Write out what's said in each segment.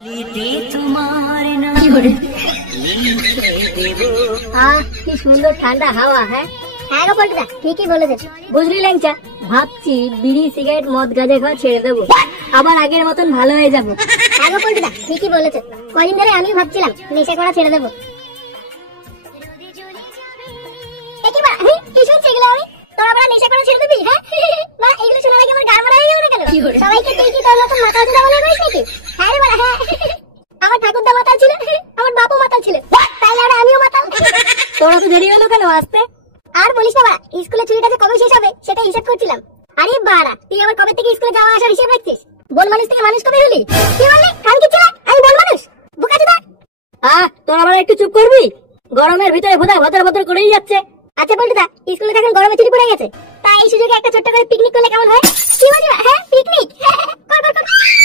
কি সুন্দর ঠান্ডা হাওয়া। হ্যাঁ হ্যাঁ গো পল্টুদা, ঠিকই বলেছে। বুঝলি ল্যাংচা, ভাবছি বিড়ি সিগারেট মদ গাঁজা খাওয়া ছেড়ে দেবো, আবার আগের মতন ভালো হয়ে যাবো। হ্যাঁ গো পল্টুদা, ঠিকই বলেছে। কদিন ধরে আমিও ভাবছিলাম নেশা করা ছেড়ে দেবো। কি শুনছি এগুলো আমি? তোরা বড় নেশা করা ছেড়ে দিবি? হ্যাঁ মা, এগুলো শোনা লাগে আমার গা মারা হয়ে গেল কেন? সবাইকে তুই কি তোর মতন মাথা চুদা মনে করিস নাকি? হ্যাঁ রে বড়, হ্যাঁ আমার ঠাকুরদা মাতাল ছিল, আমার বাপও মাতাল ছিল, তাইলে আমিও মাতাল। তোরা তো দেরি হলো কেন আসতে? আর বলিস না বাড়া, স্কুলে ছুটিটা যে কবে শেষ হবে সেটা হিসাব করছিলাম। আরে বাড়া, তুই আবার কবে থেকে স্কুলে যাওয়া আসার হিসাব রাখছিস? বল মানুষ থেকে মানুষ কবে হলি? কি বললি? কান কি ছিল? আমি বল মানুষ? বোকাচোদা। তোরা আবার একটু চুপ করবি? গরমের ভিতরে ভোদা ভদর ভদর করেই যাচ্ছে। আচ্ছা পল্টুদা, স্কুলে এখন গরমে ছুটি পড়ে গেছে, তাই এই সুযোগে একটা ছোট্ট করে পিকনিক করলে কেমন হয়? কি বললি? হ্যাঁ পিকনিক?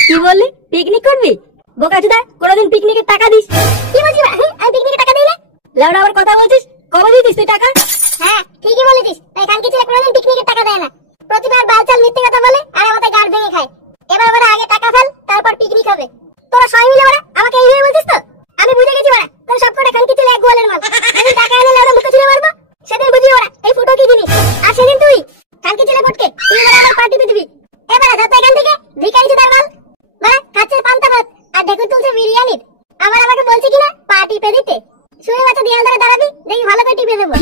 কি বললি? পিকনিক করবি? বোকাচোদা, কোনদিন পিকনিকের টাকা দিস? কি বলছিস? আমি পিকনিকের টাকা দিই না। লাউডা আবার কথা বলছিস, কবে দিতিস তুই টাকা? হ্যাঁ ঠিকই বলেছিস, তাই কানকি ছেলে কোনদিন পিকনিকের টাকা দেয় না, প্রতিবার বালচাল মিথ্যে কথা বলে আর আমাদের গাড় ভেঙে খায়। এবার ওরা আগে টাকা ফেল, তারপর পিকনিক হবে। তোরা সবাই মিলে ওরা আমাকে এইভাবে বলছিস তো? আমি বুঝে গেছি ওরা তোর সব কটা কানকি ছেলে এক গোয়ালের মাল। যেদিন টাকা এনে ওরা মুখে ছুঁড়ে মারবো, সেদিন বুঝি ওরা এই ফুটো কি জিনিস। আর সেদিন তুই কানকি ছেলে পটকে তুই ওরা আবার পার্টি দিবি। এবার যত এখান থেকে ভিখারি চোদার মাল, মানে খাচ্ছে পান্তা ভাত আর ঢেকুর তুলছে বিরিয়ানির, আবার আমাকে বলছে কিনা পার্টি পে দিতে। শুয়ে বাচ্চা দেয়াল ধরে দাঁড়াবি, দেখি ভালো করে টিপে দেবো।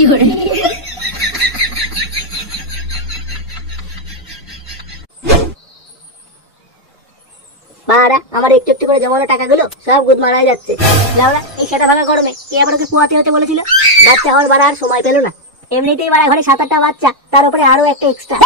বাড়া, আমার একটু একটু করে জমানো টাকাগুলো সব গুদ মারা যাচ্ছে। লাউড়া, এই সেটা ভাঙা গরমে কে আবার ওকে কুয়াতে হতে বলেছিল? বাচ্চা হওয়ার বাড়া আর সময় পেল না, এমনিতেই বাড়া ঘরে 7-8টা বাচ্চা, তার উপরে আরো একটা এক্সট্রা।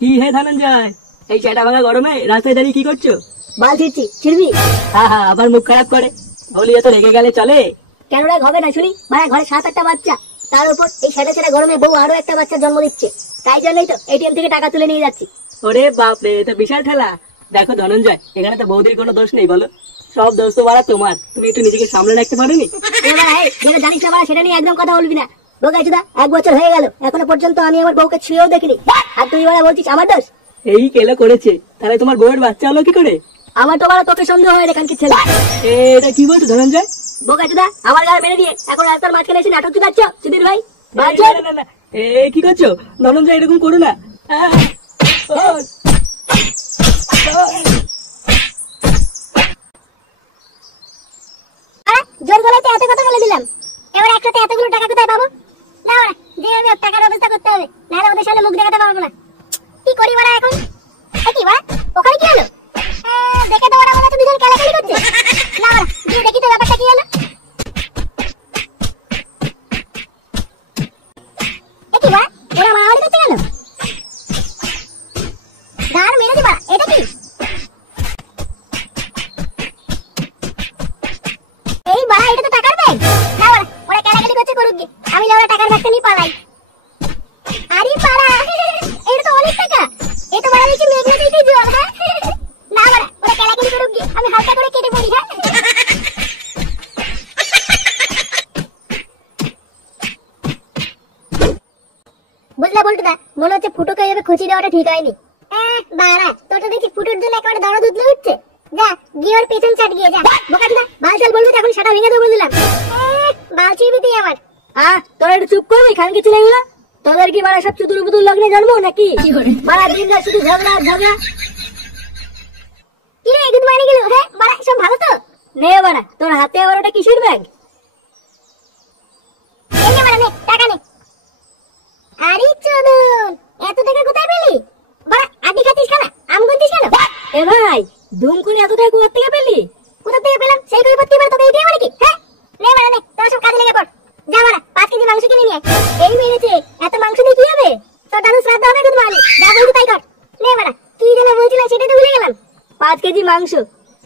কি হে ধনঞ্জয়, এই সেটা ভাঙা গরমে রাস্তায় দাঁড়িয়ে কি করছো? বাল ছিড়ছি, ছিড়বি? হ্যাঁ, আবার মুখ খারাপ করে বলি, এত রেগে গেলে চলে? কেন রাগ হবে না শুনি? বাড়া ঘরে 7-8টা বাচ্চা, তার উপর এই সেটা সেটা গরমে বউ আরো একটা বাচ্চা জন্ম দিচ্ছে, তাই জন্যই তো এটিএম থেকে টাকা তুলে নিয়ে যাচ্ছি। ওরে বাপরে, এটা বিশাল ঠেলা। দেখো ধনঞ্জয়, এখানে তো বৌদির কোনো দোষ নেই বলো, সব দোষ তো বাড়া তোমার। তুমি একটু নিজেকে সামলে রাখতে পারোনি? যেটা জানিস না বাড়া, সেটা নিয়ে একদম কথা বলবি না। বোকাচোদা, 1 বছর হয়ে গেল, এখনো পর্যন্ত আমি আমার বউকে ছুঁয়েও দেখিনি, আর তুই বাড়া বলছিস আমার দোষ? এই কেলো করেছে, তাহলে তোমার বউয়ের বাচ্চা হলো কি করে? আমার তো বাড়া তোকে সন্দেহ হয় রে কানকির ছেলে। এটা কি বলছো ধনঞ্জয়? বোকাচোদা, আমার গায়ে মেরে দিয়ে এখন রাস্তার মাঝখানে এসে নাটক চুদাচ্ছ সুধীর ভাই। না, কি করছো ধনঞ্জয়? এরকম করো না। জোর গলাতে এত কথা বলে দিলাম, এবার একসাথে এতগুলো টাকা কোথায় পাবো? না ওরা যেভাবে টাকার ব্যবস্থা করতে হবে, নাহলে ওদের সামনে মুখ দেখাতে পারবো না। কি করি বাড়া এখন? কি বাড়া, ওখানে কি হলো? দেখে তো ওরা মনে হচ্ছে দুজন কেলাকেলি করছে। না বাড়া, গিয়ে দেখি তো ব্যাপারটা কি হলো। কি বাড়া, ওরা মারামারি করতে গেল? গার মেরেছে বাড়া, এটা কি? এই বাড়া, এটা তো টাকার ব্যাগ। না বাড়া, ওরা কেলাকেলি করছে করুক গে, আমি ওরা টাকার ব্যাগটা নিয়ে পালাই। আরে বাড়া, এটা তো অনেক টাকা, এটা বাড়া দেখি ম্যাগনেটিক জল। হ্যাঁ না বাড়া, ওরা কেলাকেলি করুক গে, আমি হালকা করে কেটে পড়ি। হ্যাঁ বুঝলা বলটুদা, মনে হচ্ছে ফুটোকে এভাবে খুঁচি দেওয়াটা ঠিক হয়নি। বাড়া, তোর তো দেখি ফুটোর জন্য একেবারে দরদ উঠলে উঠছে। যা গিয়ে ওর পেছন চাট গিয়ে যা। বোকাচোদা, বালচাল বলবি তো এখন সেটা ভেঙে দেবো বললাম। বাল ছিড়বি তুই আমার। তোরা একটু চুপ করবি খানকি ছেলে এগুলো? তোদের কি বাড়া সব চুতুর বুতুর লগ্নে জন্ম নাকি? বাড়া দিন রাত শুধু ঝগড়া ঝগড়া। কি রে, গুড মর্নিং গেল? হ্যাঁ বাড়া, সব ভালো তো? নে বাড়া, তোর হাতে আবার ওটা কিসের ব্যাগ? এই নে বাড়া, নে টাকা নে। আরে চোদন, এত টাকা কোথায় পেলি? বাড়া আড্ডি খাচ্ছিস কেন? আম গুনছিস কেন? এ ভাই, দুম করে এত টাকা কোথা থেকে পেলি? কোথা থেকে পেলাম সেই করে প্রত্যেকবার তোকে দিয়ে নাকি? হ্যাঁ নে বাড়া, নে তোরা সব কাজে লেগে পড়। যা বাড়া, 5 কেজি মাংস কিনে নিয়ে আয়। এই মেরেছে, এত মাংস দিয়ে কি হবে? তোর দাদু শ্রাদ্ধ হবে গুড মর্নিং, যা বলবি তাই কর। নে বাড়া, কি যেন বলছিলাম সেটাই তো ভুলে গেলাম। 5 কেজি মাংস?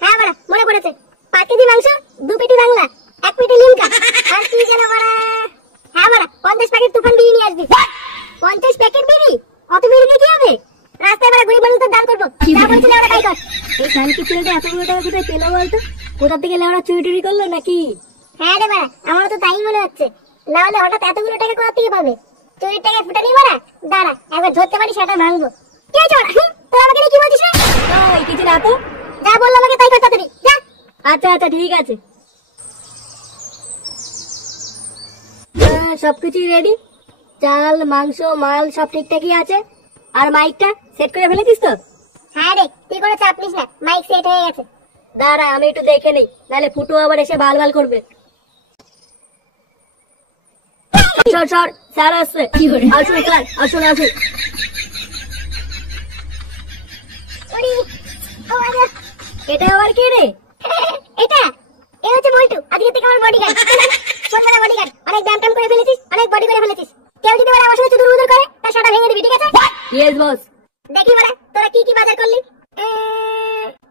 হ্যাঁ বাড়া, মনে পড়েছে। 5 কেজি মাংস, 2 পেটি বাংলা, 1 পেটি লিমকা, আর কি যেন বাড়া। হ্যাঁ বাড়া, 50 প্যাকেট তুফান বিড়ি নিয়ে আসবি। 50 প্যাকেট বিড়ি? অত বিড়ি দিয়ে কি হবে? রাস্তায় বাড়া গরিব মানুষদের দান করবো, যা বলছিল ওরা তাই কর। এই কানকি ছেলেটা এতগুলো টাকা কোথায় পেলো বলতো? কোথা থেকে লেওড়া চুরি টুরি করলো নাকি? হ্যাঁ রে বাড়া, আমারও তো তাই মনে হচ্ছে। না হলে হঠাৎ এতগুলো টাকা কোথা থেকে পাবে? চুরির টাকা ফুটানি মারা দাঁড়া একবার ধরতে পারি সেটা ভাঙবো। কে চড়া তোর আমাকে নিয়ে কি বলছিস রে? ওই কিছু না তো। যা বললাম আমাকে তাই করতে তুই যা। আচ্ছা আচ্ছা ঠিক আছে। সবকিছুই রেডি, চাল মাংস মাল সব ঠিকঠাকই আছে। আর মাইকটা সেট করে ফেলেছিস তো? হ্যাঁ রে তুই কোনো চাপ নিস না, মাইক সেট হয়ে গেছে। দাঁড়া আমি একটু দেখে নেই, নাহলে ফুটো আবার এসে বাল করবে। সর সর, স্যার আসছে। আসুন স্যার, আসুন আসুন। ওরে ও বাবা, এটা আবার কে রে? এটা এ হচ্ছে বল্টু, আজকে থেকে আমার বডিগার্ড। শোন বড় বডিগার্ড, অনেক ব্যায়াম ট্যাম করে ফেলেছিস, অনেক বডি করে ফেলেছিস। কেউ যদি বলে আমার সাথে চুদুর বুদুর করে তার সাটা ভেঙে দিবি, ঠিক আছে? Yes boss. দেখি বড়া তোরা কি কি বাজার করলি।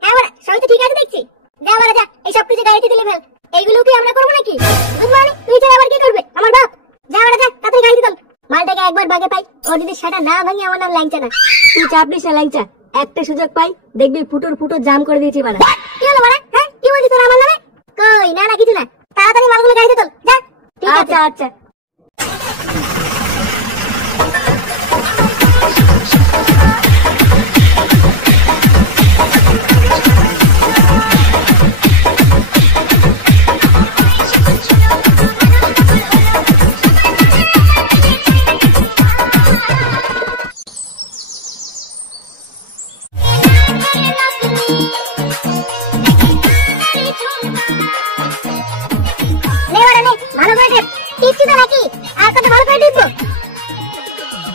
হ্যাঁ বড়া সবই তো ঠিক আছে দেখছি। যা বড়া যা, এই সব কিছু গাড়িতে তুলে ফেল। এইগুলো কি আমরা করবো নাকি? গুড মর্নিং, তুই ছাড়া আবার কি করবে? আমার বাপ। যা বড়া যা, তাড়াতাড়ি গাড়িতে তোল। মালটাকে একবার বাগে পাই, ওর যদি সেটা না ভাঙি আমার নাম ল্যাংচা না। তুই চাপ নিস না ল্যাংচা, একটা সুযোগ পাই দেখবি ফুটোর জাম করে দিয়েছি বাড়া। কি হলো বড়া? হ্যাঁ কি বলছিস তোরা আমার নামে? কই না না কিছু না, তাড়াতাড়ি মালগুলো গাড়িতে তোল যা। ঠিক আছে আচ্ছা আচ্ছা। নে বড়া নে, ভালো করে দে। টিপছি তো নাকি? আর কত ভালো করে টিপবো?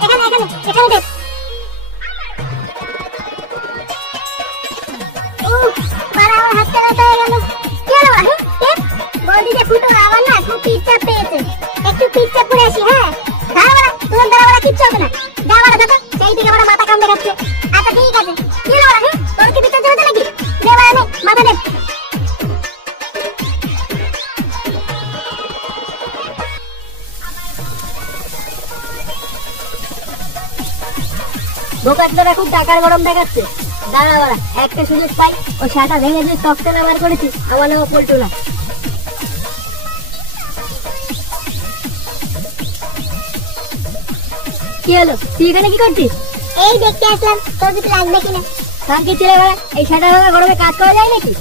এখানে এখানে এখানে দে। বাড়া আমার হাতটা ব্যথা হয়ে গেল। কি হলো বড়া? বলছি যে ফুটো আমার না খুব পিচ্চাপ পেয়েছে, একটু পিচ্চাপ করে আসি। হ্যাঁ দাঁড়া বড়া, তুই দাঁড়া বড়া, কিচ্ছু হবে না। যা বড়া দাদা, সেই থেকে বড়া মাথা কাম দেখাচ্ছে। আচ্ছা ঠিক আছে। কি হলো বড়া? তোর কি পিচ্চাপ চলছে নাকি? দে বড়া নে, মাথা দে। দোকানদার খুব টাকার গরম দেখাচ্ছে। দাঁড়া বাড়া, একটা সুযোগ পাই, ও শাটা ভেঙে যে তক্তা না বার করেছি, আমার নাম পল্টু না। কি হলো, তুই এখানে কি করছিস? এই দেখতে আসলাম তোর কিছু লাগবে কিনা। কার কি ছেলে বাড়া, এই শাটা ভাঙা গরমে কাজ করা যায় নাকি?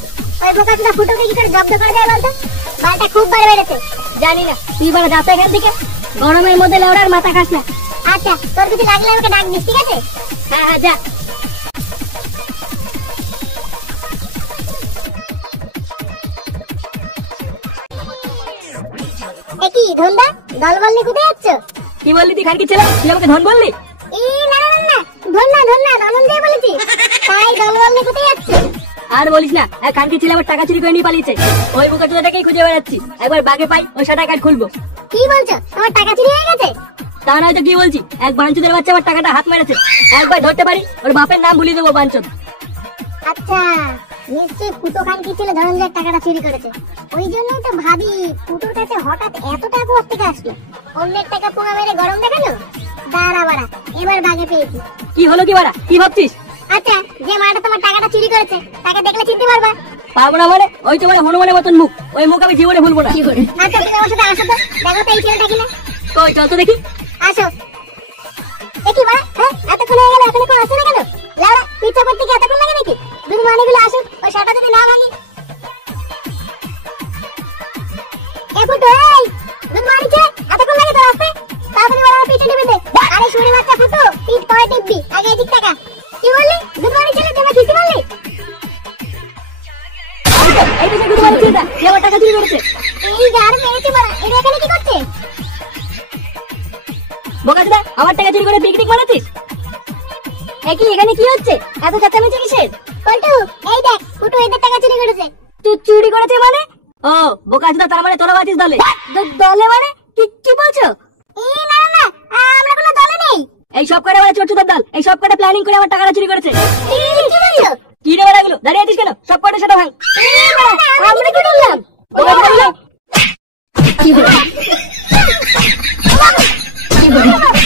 ওই বোকাচোদা ফুটোকে কি করে জব্দ করা যায় বলতো? বালটা খুব বার বেড়েছে। জানি না, তুই বাড়া যাতা এখান থেকে, গরমের মধ্যে লেওড়ার মাথা খাস না। আচ্ছা তোর কিছু লাগলে আমাকে ডাক দিস, ঠিক আছে? হ্যাঁ হ্যাঁ যা। কি ধন্দা দলবল নিয়ে কোথায় যাচ্ছ? কি বললি তুই খানকি ছেলে, তুই আমাকে ধন বললি? না না না না, ধন্না ধন্না ধনন দিয়ে বলেছি। তাই দলবল নিয়ে কোথায় যাচ্ছ? আর বলিস না, এক খানকি ছেলে আমার টাকা চুরি করে নিয়ে পালিয়েছে। ওই বোকাচোদাটাকেই খুঁজে বেড়াচ্ছি, একবার বাগে পাই ওই শাটা কার্ড খুলবো। কি বলছো, তোমার টাকা চুরি হয়ে গেছে? তা নয় তো কি বলছি, এক বাঞ্চুদের বাচ্চা আমার টাকাটা হাত মেরেছে। একবার ধরতে পারি ওর বাপের নাম ভুলিয়ে দেবো বাঞ্চদ। আচ্ছা নিশ্চয়ই ফুটো খানকি ছিল ধনঞ্জয়ের টাকাটা চুরি করেছে। ওই জন্যই তো ভাবি ফুটোর কাছে হঠাৎ এত টাকা কোথা থেকে আসলো। অন্যের টাকা পোঙা মেরে গরম দেখালো। দাঁড়া বাড়া, এবার বাগে পেয়েছি। কি হলো কি বাড়া, কি ভাবছিস? আচ্ছা যে মাটা তোমার টাকাটা চুরি করেছে তাকে দেখলে চিনতে পারবা? পারবো না মানে, ওই তো মানে হনুমানের মতন মুখ, ওই মুখ আমি জীবনে ভুলবো না। আচ্ছা তুমি আমার সাথে আসো তো, দেখো তো এই ছেলেটা কিনা। কই চল তো দেখি। আসো। দেখি বাড়া, হ্যাঁ এতক্ষণ হয়ে গেল, এখন আসো না কেন? লাউড়া পিচ্ছা করতে কি এতক্ষণ লাগে নাকি? দুধ মানিগুলো আসুক, ওই শাটা যদি না ভাঙি। এ ফুটো এই দুধ মানিছে, এতক্ষণ লাগে তোর আসতে? তাড়াতাড়ি বাড়া পিঠে টিপে দে। আরে শুনে বাচ্চা ফুটো, পিঠ পরে টিপবি, আগে এদিক টাকা। কি বললি? দুধ মানিছে না, তুমি কিছু বললি? এই তো সে গুরু বাড়ি ছেলেটা, যে আমার টাকা চুরি করেছে। এই গার মেরেছে বাড়া, এটা এখানে কি করছে? বোকাচোদা আমার টাকা চুরি করে পিকনিক মানাচ্ছিস? একই এখানে কি হচ্ছে, এত চেঁচামেচি কিসের? পল্টু এই দেখ, ফুটো এদের টাকা চুরি করেছে। তুই চুরি করেছে মানে? ও বোকাচোদা, তার মানে তোরা আছিস দলে? দলে মানে কি কি বলছো? না না না, আমরা কোনো দলে নেই। এই সব কটা মানে চোরচুদার দল, এই সব কটা প্ল্যানিং করে আমার টাকাটা চুরি করেছে। কি বলছো? কি রে বাড়াগুলো, দাঁড়িয়ে আছিস কেন? সব কটা সেটা ভাঙ। আমরা কি করলাম? কি বললাম? কি বলে?